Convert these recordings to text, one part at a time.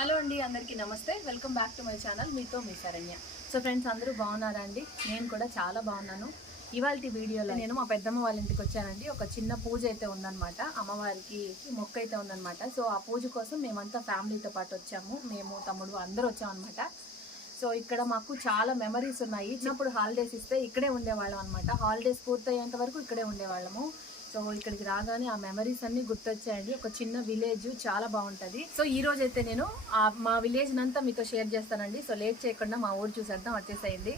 Hello అండి అందరికీ నమస్తే. Welcome back to my channel. మీతో మీ శరణ్య. సో ఫ్రెండ్స్ అందరూ బాగున్నారా అండి? నేను కూడా చాలా బాగున్నాను. ఇవాళ వీడియోలో నేను మా పెద్దమ్మ వాళ్ళ ఇంటికి వచ్చానండి. ఒక చిన్న పూజ అయితే ఉందన్నమాట. అమ్మవారికి మొక్క అయితే ఉందన్నమాట. సో ఆ పూజ కోసం మేమంతా ఫ్యామిలీతో పాటు వచ్చాము. మేము తమ్ముడు అందరూ వచ్చామన్నమాట. సో ఇక్కడ మాకు చాలా మెమరీస్ ఉన్నాయి. చిన్నప్పుడు హాలిడేస్ ఇస్తే ఇక్కడే ఉండేవాళ్ళం అనమాట హాలిడేస్ పూర్తయ్యేంత వరకు ఇక్కడే ఉండేవాళ్ళము. సో ఇక్కడికి రాగానే ఆ మెమరీస్ అన్ని గుర్తొచ్చాయండి. ఒక చిన్న విలేజ్ చాలా బాగుంటది. సో ఈ రోజు అయితే నేను ఆ మా విలేజ్ అంతా మీతో షేర్ చేస్తానండి. సో లేట్ చేయకుండా మా ఊరు చూసేద్దాం వచ్చేసేయండి.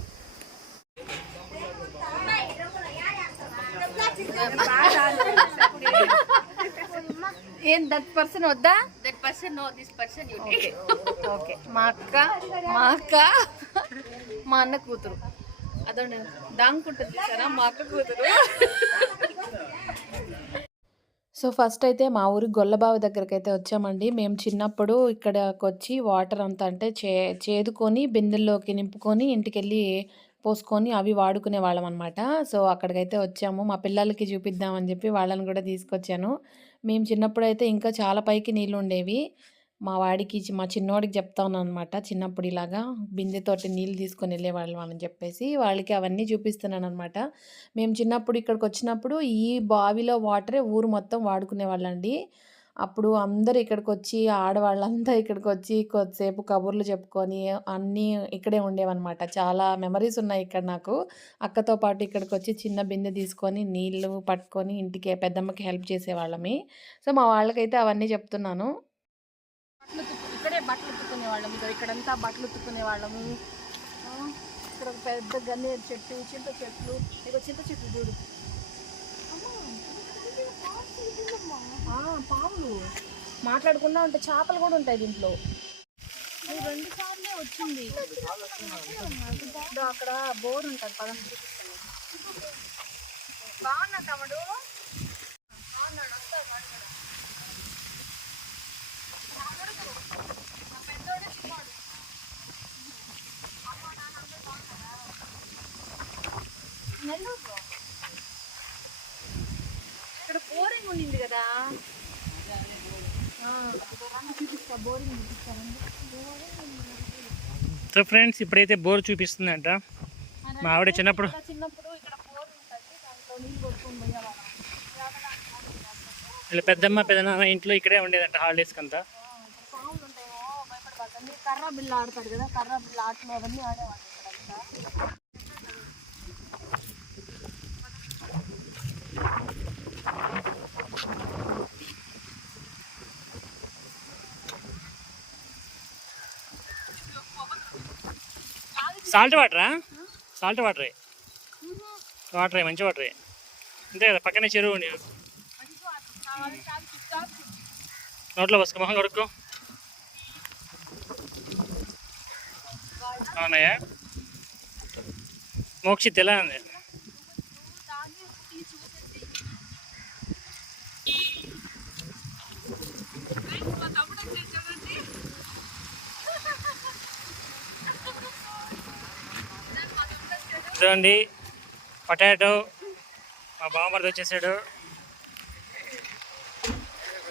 ఏం దట్ పర్సన్ వద్దా? Person, no, this person you okay okay మా అక్క మా అక్క మా అన్న కూతురు. అదొండి దాంకుంటుంది చూసారా? మా అక్క కూతురు. సో ఫస్ట్ అయితే మా ఊరి గొల్లబావి దగ్గరికి అయితే వచ్చామండి. మేము చిన్నప్పుడు ఇక్కడికి వచ్చి వాటర్ అంతా అంటే చే చేదుకొని బిందెల్లోకి నింపుకొని ఇంటికి వెళ్ళి పోసుకొని అవి వాడుకునే వాళ్ళం అనమాట సో అక్కడికైతే వచ్చాము. మా పిల్లలకి చూపిద్దామని చెప్పి వాళ్ళని కూడా తీసుకొచ్చాను. మేము చిన్నప్పుడు అయితే ఇంకా చాలా పైకి నీళ్ళు ఉండేవి. మా వాడికి చి- మా చిన్నోడికి చెప్తా ఉన్నాను అనమాట చిన్నప్పుడు ఇలాగా బిందెతోటి నీళ్ళు తీసుకొని వెళ్ళేవాళ్ళం అని చెప్పేసి వాళ్ళకి అవన్నీ చూపిస్తున్నాను అనమాట మేము చిన్నప్పుడు ఇక్కడికి వచ్చినప్పుడు ఈ బావిలో వాటరే ఊరు మొత్తం వాడుకునేవాళ్ళండి. అప్పుడు అందరూ ఇక్కడికి వచ్చి ఆడవాళ్ళంతా ఇక్కడికి వచ్చి కొద్దిసేపు కబుర్లు చెప్పుకొని అన్నీ ఇక్కడే ఉండేవన్నమాట. చాలా మెమరీస్ ఉన్నాయి ఇక్కడ నాకు. అక్కతో పాటు ఇక్కడికి వచ్చి చిన్న బిందె తీసుకొని నీళ్ళు పట్టుకొని ఇంటికి పెద్దమ్మకి హెల్ప్ చేసేవాళ్ళమి. సో మా వాళ్ళకైతే అవన్నీ చెప్తున్నాను బట్టలు ఉతుక్కు- ఇక్కడే బట్టలు ఉతుక్కునే వాళ్ళము ఇక్కడ ఇక్కడంతా బట్టలు ఉతుక్కునే వాళ్ళము. ఇక్కడ ఒక పెద్ద గన్నేరు చెట్టు చింత చెట్లు ఇక చింత చెట్లు చూడు. పాములు. మాట్లాడకుండా ఉంటే చేపలు కూడా ఉంటాయి దీంట్లో. రెండు సార్లే వచ్చింది. అక్కడ బోర్ ఉంటుంది పదం బాగున్నా తమ్ముడు? బాగున్నాడు వస్తాడు. నెల్లూరులో ఇక్కడ బోరింగ్ ఉండింది కదా. సో ఫ్రెండ్స్ ఇప్పుడైతే బోర్ చూపిస్తుందంట. మా ఆవిడ చిన్నప్పుడు వీళ్ళ పెద్దమ్మ పెద్దనాన్న ఇంట్లో ఇక్కడే ఉండేదంట హాలిడేస్కి అంతా భయపడబాకండి కర్ర బిల్ల ఆడతాడు కదా కర్ర బిల్ల ఆటలు అవన్నీ ఇక్కడ అంతా. సాల్ట్ వాటరా? సాల్ట్ వాటరే. వాటరే మంచి వాటరే. అంతే కదా పక్కనే చెరువు ఉంది. నోట్లో పోసుకో మొహం కొడుకో అవునాయా మోక్షిత్ ఎలా ఉంది? చూడండి పొటాటో మా బామ్మర్ది వచ్చేసాడు.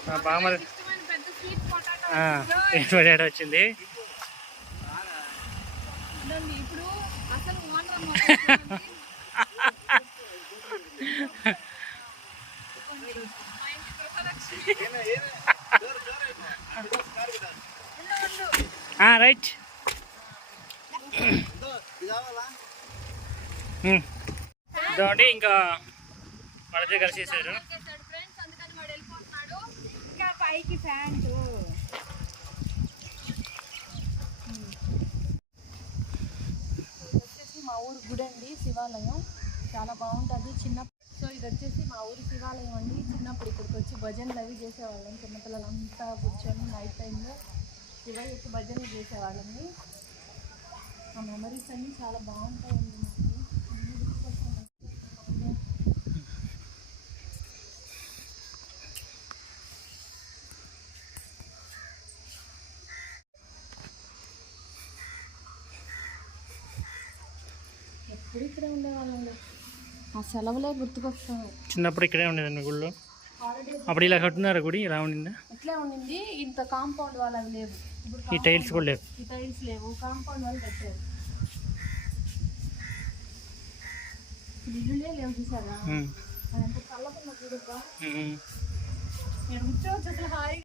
మా స్వీట్ పొటాటో వచ్చింది ఇప్పుడు అసలు ఓనర్ ఆ, రైట్. ఇదండి ఇంకా వాళ్ళతో కలిసేసారు ఫ్రెండ్స్ పైకి ఫ్యాన్ వచ్చేసి మా ఊరు గుడి అండి శివాలయం. చాలా బాగుంటుంది. చిన్న సో ఇది వచ్చేసి మా ఊరి శివాలయం అండి. చిన్నప్పుడు ఇక్కడికి వచ్చి భజనలు అవి చేసేవాళ్ళం. చిన్నపిల్లలంతా కూర్చొని నైట్ టైంలో శివయ్యకి భజనలు చేసేవాళ్ళండి ఆ మెమరీస్ అన్నీ చాలా బాగుంటాయండి. ఎప్పుడు ఇక్కడే ఉండేవాళ్ళండి? ఆ సెలవులే గుర్తుకొస్తాయి. చిన్నప్పుడు ఇక్కడే ఉండేదండి గుళ్ళు? అప్పుడు ఇలా కట్టున్నారు గుడి? ఇలా ఉండిందా? ఇట్లే ఉండింది. ఇంత కాంపౌండ్ వాళ్ళు అది లేవు. ఈ టైల్స్ కూడా లేవు. ఈ టైల్స్ లేవు. కాంపౌండ్ వాళ్ళు కట్టారు ఇల్లులే లేవు చూసారా. అదంతా చల్లకుండా చూడబ్బా. నేను కూర్చోవచ్చు అసలు హాయి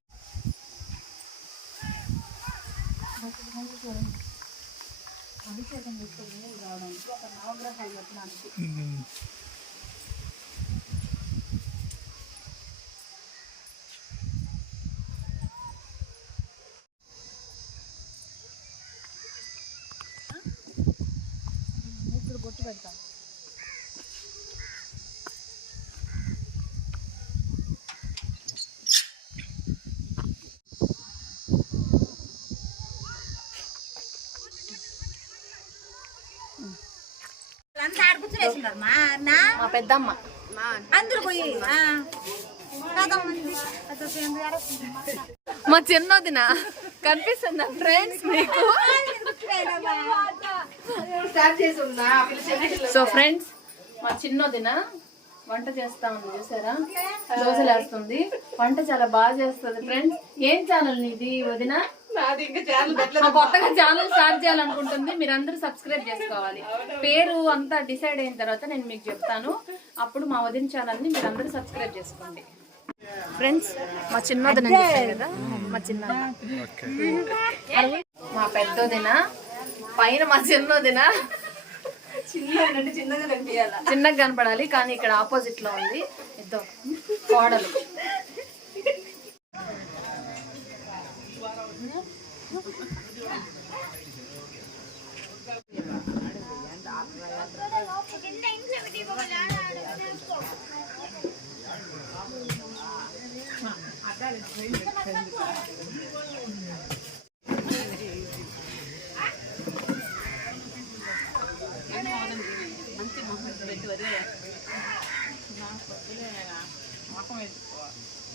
చూడండి అభిషేకం చేసుకొని రావడానికి ఒక నవగ్రహాలు పెట్టడానికి ఉమ్. ఇప్పుడు బొట్టు పెడతాం అంతా మా నా మా పెద్దమ్మ. అందరు పోయి. మా చిన్నదిన. కనిపిస్తుందా ఫ్రెండ్స్ మీకు? సో ఫ్రెండ్స్ మా చిన్నదిన వంట చేస్తా ఉంది చూసారా? దోశలు వేస్తుంది వంట చాలా బాగా చేస్తుంది ఫ్రెండ్స్ ఏం ఛానల్ ఇది వదిన? కొత్తగా ఛానల్ స్టార్ట్ చేయాలనుకుంటుంది. మీరందరూ సబ్స్క్రైబ్ చేసుకోవాలి. పేరు అంతా డిసైడ్ అయిన తర్వాత నేను మీకు చెప్తాను. అప్పుడు మా వదిన ఛానల్ని మీరందరూ సబ్స్క్రైబ్ చేసుకోండి. ఫ్రెండ్స్ మా చిన్నదిన కదా? మా చిన్న మా పెద్దదిన పైన మా చిన్నదిన. చిన్నగా కనపడాలి కానీ ఇక్కడ ఆపోజిట్లో ఉంది. ఇద్దరు కోడలు.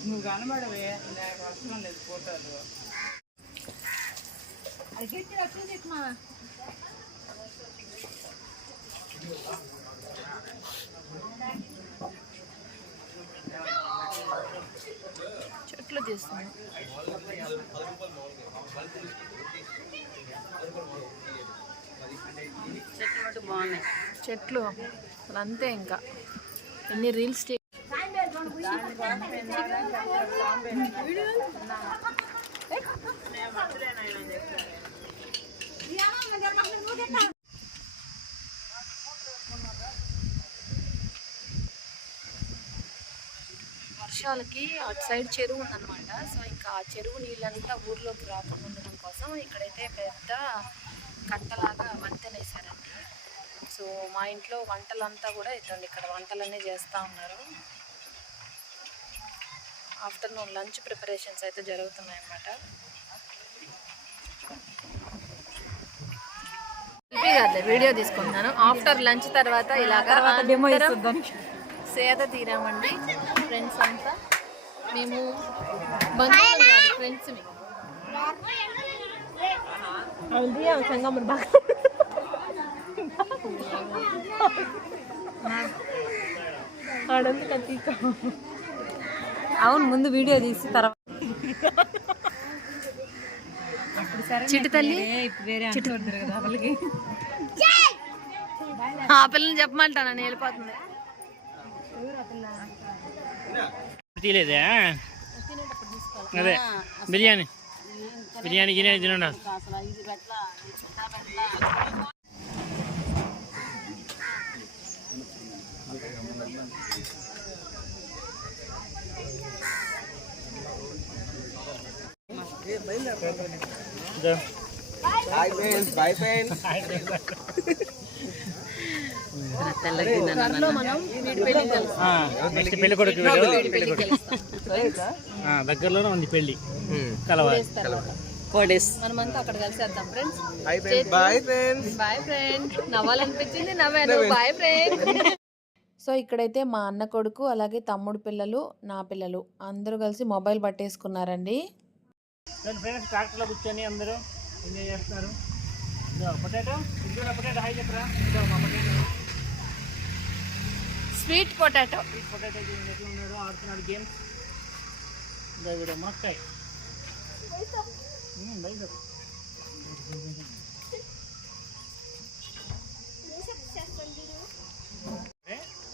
నువ్వు కనబడవే నాకు అవసరం లేదు ఫోటోలు అది గట్టి వచ్చేసి చెట్లు తీస్తున్నాను చెట్లు. అసలు అంతే ఇంకా. ఎన్ని రీల్స్ వర్షాలకి అటు సైడ్ చెరువు ఉందన్నమాట. సో ఇంకా ఆ చెరువు నీళ్ళంతా ఊర్లోకి రాకుండా ఉండడం కోసం ఇక్కడైతే పెద్ద కట్టలాగా వంతెన వేశారండి సో మా ఇంట్లో వంటలంతా కూడా ఇదండి ఇక్కడ వంటలన్నీ చేస్తూ ఉన్నారు. ఆఫ్టర్నూన్ లంచ్ ప్రిపరేషన్స్ అయితే జరుగుతున్నాయి అన్నమాట వీడియో తీసుకుంటున్నాను. ఆఫ్టర్ లంచ్ తర్వాత ఇలాగా సేద తీరామండి. ఫ్రెండ్స్ అంతా. మేము బంధువులు కాదు ఫ్రెండ్స్ అవును ముందు వీడియో తీసి తర్వాత చిట్టి తల్లి. వేరే అంటారు కదా వాళ్ళకి. ఆ పిల్లని చెప్పమంటాను నేను వెళ్ళిపోతుంది తీలేదే అదే బిర్యానీ. బిర్యానీ గిర్యానీ తినండి వీడి పెళ్ళి కలుస్తాం ఆ, నెక్స్ట్ పెళ్ళి కొడుకు దగ్గరలోనే ఉంది పెళ్ళి కలవాలి. మనమంతా అక్కడ కలిసేద్దాం friends. Bye friends boy friend నవ్వాలనిపించింది నవ్వాను. బాయ్ ఫ్రెండ్ సో ఇక్కడైతే మా అన్న కొడుకు అలాగే తమ్ముడు పిల్లలు నా పిల్లలు అందరూ కలిసి మొబైల్ పట్టేసుకున్నారండి. ఫ్రెండ్స్ ట్రాక్టర్లో కూర్చొని అందరూ ఎంజాయ్ చేస్తున్నారు. ఇదో పొటాటో. ఇదో పొటాటో. హై చెప్పరా. ఇదో మా పొటాటో. Sweet potato. పొటాటో ఎట్లా ఉన్నాడు ఆడుతున్నాడు గేమ్స్ ఇంకా మునక్కాయ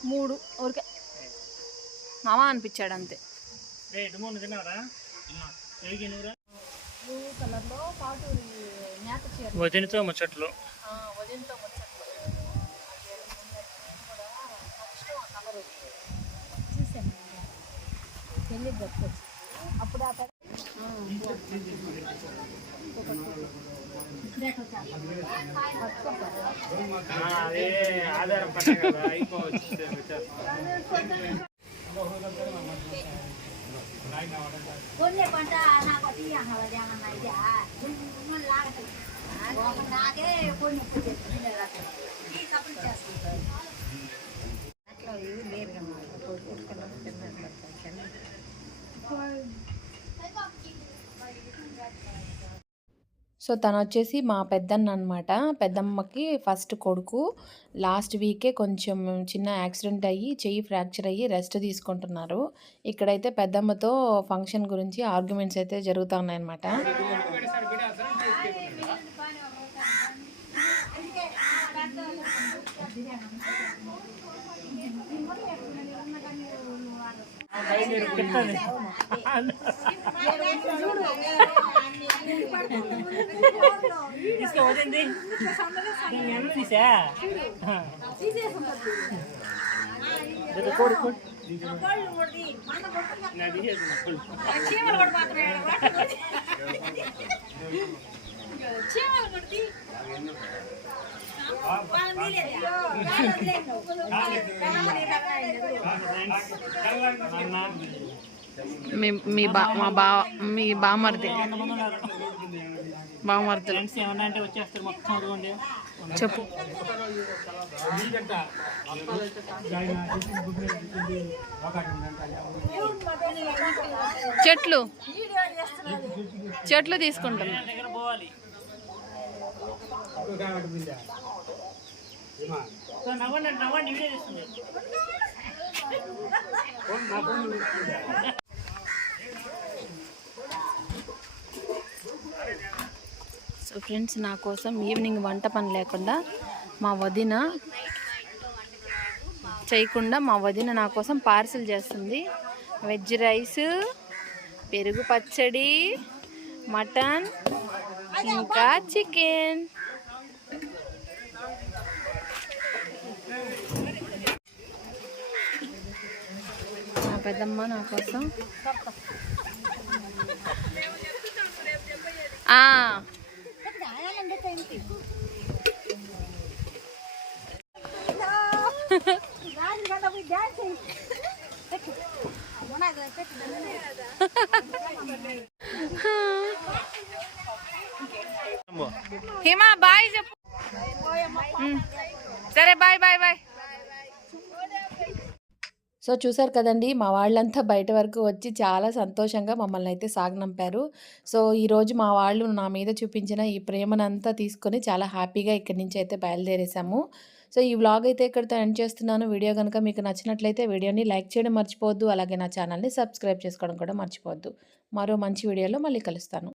మూడు ఊరికే. మామ అనిపించాడు అంతే. వదినతో ముచ్చట్లు. వదినతో ముచ్చట్లు. చూసాను పెళ్ళి అప్పుడు ఆ కొన్ని పంట నాకు తీయాలి ఏమన్నా నాకే కొన్ని ఈ కప్పుడు లేదు కదా ఇవి లేరు సో తను వచ్చేసి మా పెద్దన్న అనమాట పెద్దమ్మకి ఫస్ట్ కొడుకు. లాస్ట్ వీకే కొంచెం చిన్న యాక్సిడెంట్ అయ్యి చెయ్యి ఫ్రాక్చర్ అయ్యి రెస్ట్ తీసుకుంటున్నారు. ఇక్కడైతే పెద్దమ్మతో ఫంక్షన్ గురించి ఆర్గ్యుమెంట్స్ అయితే జరుగుతూ ఉన్నాయన్నమాట తీసుకోవద్దండి నేను ఎన్న తీసా కోడి కోడి నా తీసేది మీ మీ బా మా బా మీ బామర్ది. బామర్దులు చెప్పు. చెట్లు. చెట్లు సో నవ్వండి నవ్వండి వీడియో సో ఫ్రెండ్స్ నా కోసం ఈవినింగ్ వంట పని లేకుండా మా వదిన చేయకుండా మా వదిన నా కోసం పార్సిల్ చేస్తుంది. వెజ్ రైస్ పెరుగు పచ్చడి మటన్ ఇంకా చికెన్ నా పెద్దమ్మ నా కోసం ఆ, హిమా బాయ్ చెప్పు. సరే బాయ్ బాయ్ బాయ్. సో చూసారు కదండి మా వాళ్ళంతా బయట వరకు వచ్చి చాలా సంతోషంగా మమ్మల్ని అయితే సాగనంపారు సో ఈరోజు మా వాళ్ళు నా మీద చూపించిన ఈ ప్రేమనంతా తీసుకొని చాలా హ్యాపీగా ఇక్కడి నుంచి అయితే బయలుదేరేసాము. సో ఈ వ్లాగ్ అయితే ఇక్కడితో ఎండ్ చేస్తున్నాను. వీడియో కనుక మీకు నచ్చినట్లయితే వీడియోని లైక్ చేయడం మర్చిపోవద్దు. అలాగే నా ఛానల్ని సబ్స్క్రైబ్ చేసుకోవడం కూడా మర్చిపోవద్దు. మరో మంచి వీడియోలో మళ్ళీ కలుస్తాను.